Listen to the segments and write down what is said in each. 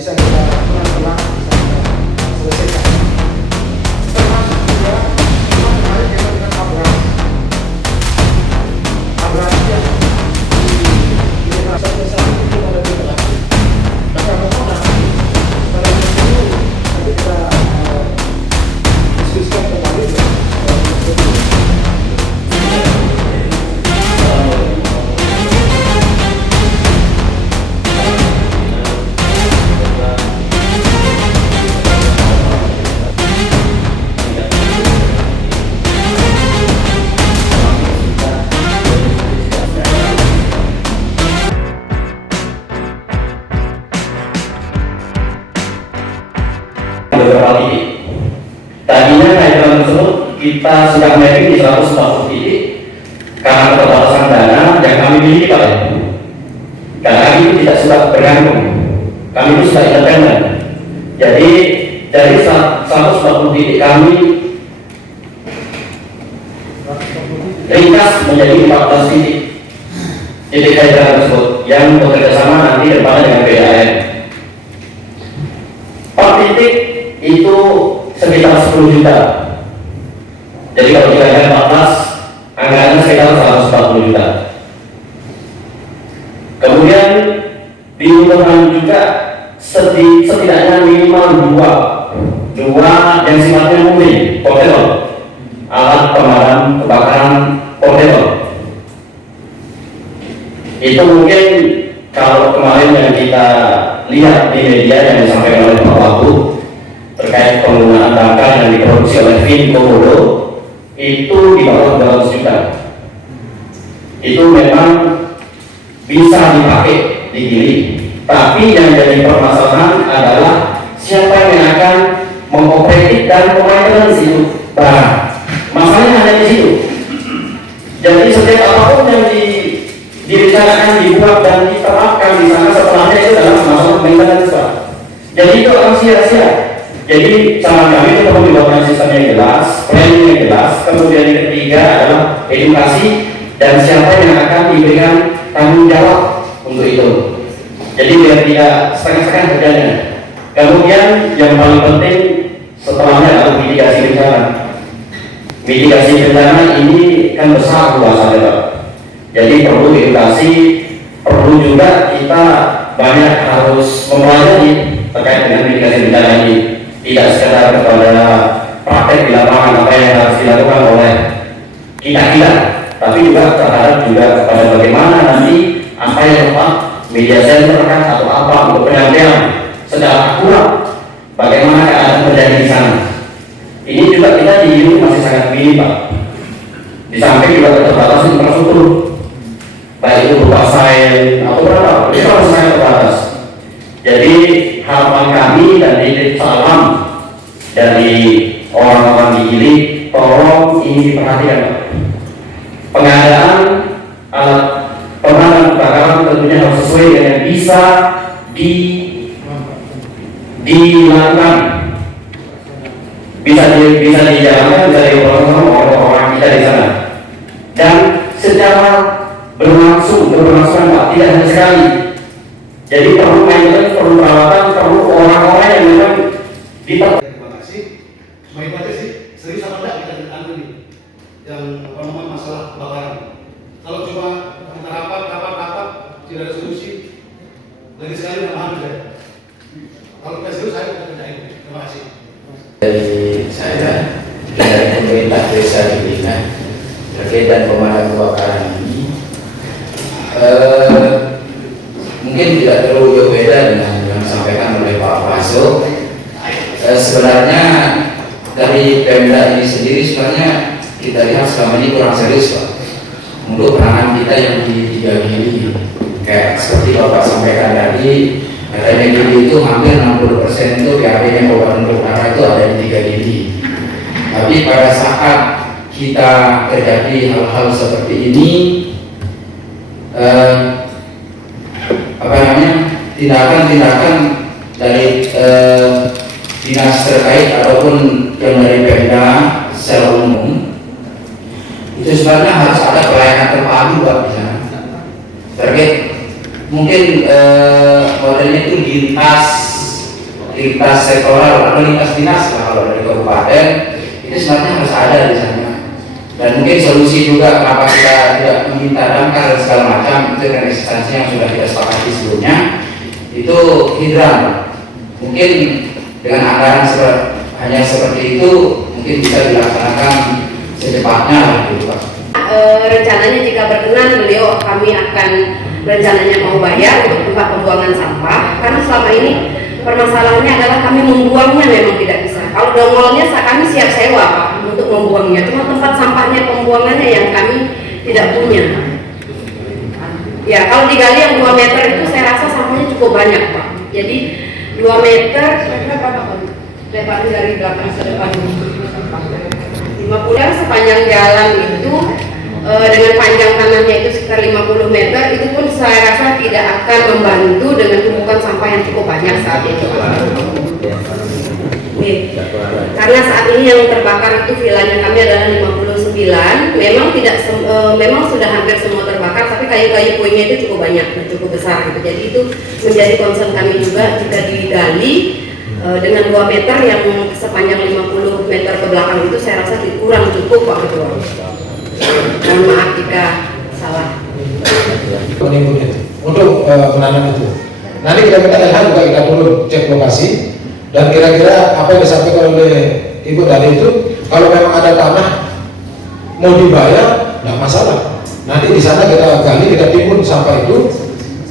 bisa kita pelan-pelan bisa kita selesaikan. Termasuk juga kemarin kita dengan abrasi yang di sampai saat ini kita ada di terakhir. Maka mohon pada dulu nanti kita diskusikan kembali. Beberapa titik. Tadinya kajian tersebut kita sudah mapping di 140 titik karena keterbatasan dana yang kami miliki Pak. Karena kami itu tidak sudah bergantung, kami itu sudah independen. Jadi dari 140 titik kami ringkas menjadi 14 titik kajian tersebut yang bekerja sama nanti depannya dengan PDAM. Per titik itu sekitar 10 juta. Jadi kalau kita lihat 14, anggarannya sekitar 140 juta. Kemudian dibutuhkan juga setidaknya minimal dua yang sifatnya murni, portable, alat pemadam kebakaran portable. Itu mungkin kalau kemarin yang kita lihat di media yang disampaikan oleh Pak Wagub terkait penggunaan damkar yang diproduksi oleh Vin Komodo itu di bawah 200 juta. Itu memang bisa dipakai di Gili, tapi yang jadi permasalahan adalah siapa yang akan mengoperasi dan memainkan situ barang. Masalahnya hanya di situ. Jadi setiap apapun yang direncanakan, dibuat dan diterapkan di sana setelahnya itu adalah masalah maintenance. Jadi itu akan sia-sia. Jadi saran kami itu perlu dibuatkan sistem yang jelas, planning yang jelas. Kemudian yang ketiga adalah edukasi dan siapa yang akan diberikan tanggung jawab untuk itu. Jadi biar tidak setengah-setengah kerjanya. Kemudian yang paling penting setelahnya adalah mitigasi bencana. Mitigasi bencana ini kan besar luasannya Pak. Jadi perlu edukasi, perlu juga kita banyak harus mempelajari terkait dengan mitigasi bencana ini. Tidak sekedar kepada praktek di lapangan apa yang harus dilakukan oleh kita, tapi juga terhadap juga kepada bagaimana nanti apa yang tepat media center kan atau apa untuk penyampaian secara akurat bagaimana keadaan terjadi di sana. Ini juga kita di Ibu masih sangat minim Pak. Di samping juga keterbatasan infrastruktur, baik itu berupa sign atau berapa, itu masih sangat terbatas. Jadi harapan kami dan titip salam dari orang-orang di Gili, tolong ini diperhatikan. Pengadaan alat pemadam kebakaran tentunya harus sesuai dengan bisa dilakukan, bisa dijalankan, bisa dioperasikan oleh orang kita di sana. Dan secara berlangsung Pak, tidak hanya sekali. Jadi perlu maintenance, perlu perawatan, perlu orang-orang yang memang Terima kasih. Cuma itu aja sih. Serius apa enggak kita ambil nih yang masalah kebakaran. Kalau cuma kita rapat tidak ada solusi. Dari sekali paham saya. Kalau kita serius saya akan kerjain. Terima kasih. Dari saya dari pemerintah desa Gilina terkait pemadam kebakaran ini. Mungkin tidak terlalu jauh beda dengan yang disampaikan oleh Pak Faso. Sebenarnya dari Pemda ini sendiri sebenarnya kita lihat selama ini kurang serius Pak untuk perangan kita yang di 3 Gili. Kayak seperti Bapak sampaikan tadi, katanya Gili itu hampir 60% itu PAP-nya Kabupaten Utara itu ada di 3 Gili. Tapi pada saat kita terjadi hal-hal seperti ini, tindakan-tindakan dari dinas terkait ataupun yang dari Pemda secara umum itu sebenarnya harus ada pelayanan terpadu Pak di sana. Terkait mungkin modelnya itu lintas lintas sektoral atau lintas dinas lah kalau dari kabupaten itu sebenarnya harus ada di sana. Dan mungkin solusi juga kenapa kita tidak meminta damkar dan segala macam itu dengan instansi yang sudah kita sepakati sebelumnya itu hidran. Mungkin dengan anggaran hanya seperti itu mungkin bisa dilaksanakan secepatnya lah gitu Pak. Rencananya jika berkenan kami akan rencananya mau bayar untuk tempat pembuangan sampah karena selama ini permasalahannya adalah kami membuangnya memang tidak bisa. Kalau dongolnya kami siap sewa Pak untuk membuangnya, cuma tempat sampahnya pembuangannya yang kami tidak punya. Ya kalau digali yang 2 meter itu saya rasa sampahnya cukup banyak Pak. Jadi 2 meter lebarnya dari belakang ke depan 50 sepanjang jalan itu dengan panjang tanahnya itu sekitar 50 meter itu pun saya rasa tidak akan membantu dengan tumpukan sampah yang cukup banyak saat itu. Karena saat ini yang terbakar itu vilanya kami adalah 59, memang sudah hampir semua terbakar, tapi kayu-kayu puingnya itu cukup banyak, cukup besar gitu. Jadi itu menjadi concern kami juga jika digali dengan 2 meter yang sepanjang 50 meter ke belakang itu saya rasa kurang cukup Pak Ketua. Mohon maaf jika salah. Untuk menanam itu. Nanti kita minta LH juga kita turun cek lokasi dan kira-kira apa yang disampaikan oleh Ibu tadi itu kalau memang ada tanah mau dibayar nggak masalah. Nanti di sana kita gali, kita timbun sampah itu.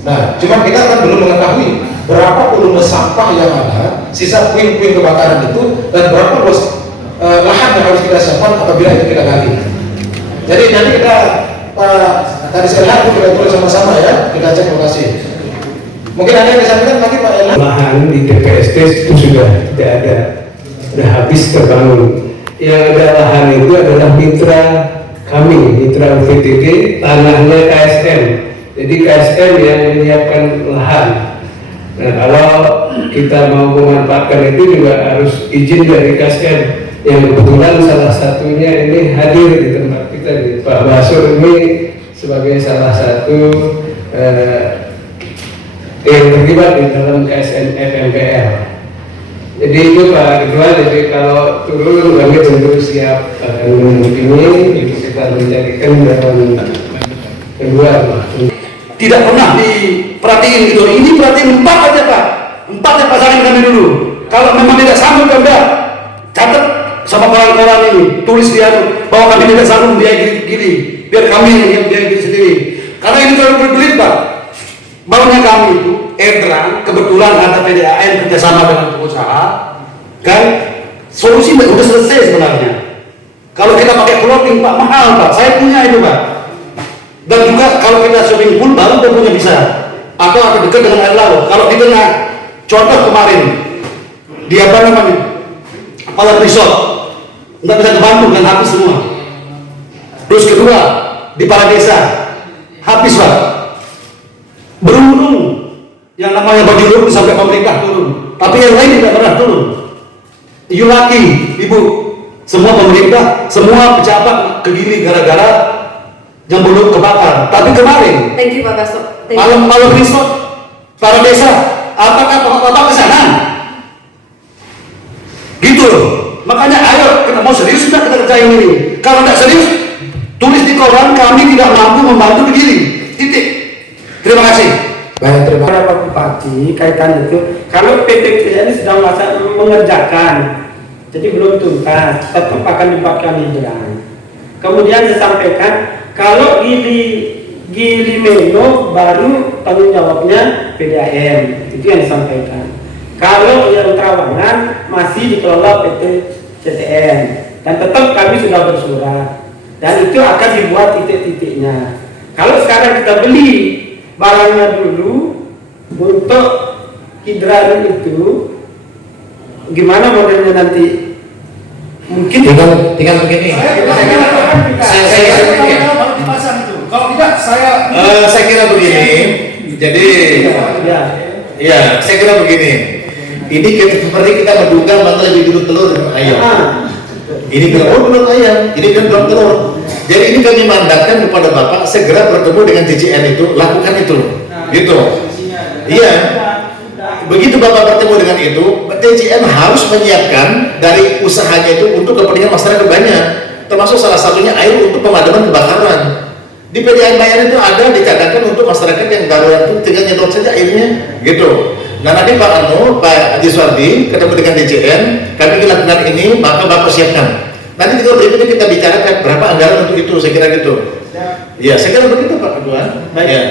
Nah, cuma kita kan belum mengetahui berapa volume sampah yang ada, sisa puing-puing kebakaran itu dan berapa luas lahan yang harus kita siapkan apabila itu kita gali. Jadi nanti kita tadi sekali kita turun sama-sama ya, kita cek lokasi. Mungkin ada yang disampaikan lagi Pak Ella. Lahan di TPST itu sudah tidak ada, sudah habis terbangun. Yang ada lahan itu adalah mitra kami, mitra UVTT, tanahnya KSM. Jadi KSM yang menyiapkan lahan. Nah kalau kita mau memanfaatkan itu juga harus izin dari KSM. Yang kebetulan salah satunya ini hadir di tempat kita di Pak Basur ini sebagai salah satu yang terlibat di dalam KSN FMPL. Jadi itu Pak Ketua, jadi kalau turun kami tentu siap akan mendampingi itu kita menjadikan dalam kedua. Tidak pernah diperhatiin gitu. Ini perhatiin 4 aja Pak. 4 yang pasarin kami dulu. Kalau memang tidak sanggup ya udah catat sama koran-koran ini, tulis dia bahwa kami tidak sanggup biaya gini, biar kami yang biaya gini sendiri. Karena ini terlalu berbelit Pak. Bangunnya kami itu Edran, kebetulan ada PDAM kerjasama dengan pengusaha, kan solusi udah selesai sebenarnya. Kalau kita pakai floating Pak mahal Pak, saya punya itu Pak. Dan juga kalau kita swimming pool baru tentunya bisa, atau dekat dengan air laut. Kalau di tengah, contoh kemarin di apa namanya, Palang Resort, nggak bisa kebantu dan habis semua. Terus kedua di Paradesa, habis Pak. Beruntung yang namanya Bajulur sampai pemerintah turun, tapi yang lain tidak pernah turun. You lucky, Ibu. Semua pemerintah, semua pejabat kegini gara-gara yang belum kebakar. Tapi kemarin, Thank you Pak Baso. Palang Resort, Paradesa, apakah Bapak ke sana? Gitu loh. Makanya ayo kita mau serius kita kerjain ini. Kalau tidak serius, tulis di koran kami tidak mampu membantu begini. Titik. Terima kasih. Baik, terima kasih. Pak Bupati kaitan itu, kalau PPT ini sedang mengerjakan, jadi belum tuntas, tetap akan dibuatkan hijrah. Kemudian disampaikan kalau Gili Meno baru tanggung jawabnya PDAM, itu yang disampaikan. Kalau yang Trawangan masih dikelola PT CTN dan tetap kami sudah bersurat dan itu akan dibuat titik-titiknya. Kalau sekarang kita beli barangnya dulu untuk hidran itu, gimana modelnya nanti? Mungkin tinggal begini. Kalau tidak saya kira begini. Jadi ya saya kira begini. Ini seperti kita menduga mana lebih dulu telur ayam. Ini bilang belum ayam, ini bilang belum telur. Jadi ini kami mandatkan kepada Bapak segera bertemu dengan DJN itu, lakukan itu, gitu. Iya. Begitu Bapak bertemu dengan itu, DJN harus menyiapkan dari usahanya itu untuk kepentingan masyarakat banyak, termasuk salah satunya air untuk pemadaman kebakaran. Di PDAM Bayan itu ada dicadangkan untuk masyarakat yang darurat itu tinggal nyedot saja airnya gitu. Nah nanti Pak Haji Suwardi ketemu dengan DJN, kami lakukan ini, maka Bapak siapkan. Nanti juga berikutnya kita bicarakan berapa anggaran untuk itu, saya kira gitu. Ya, saya kira begitu Pak Ketua. Baik. Ya.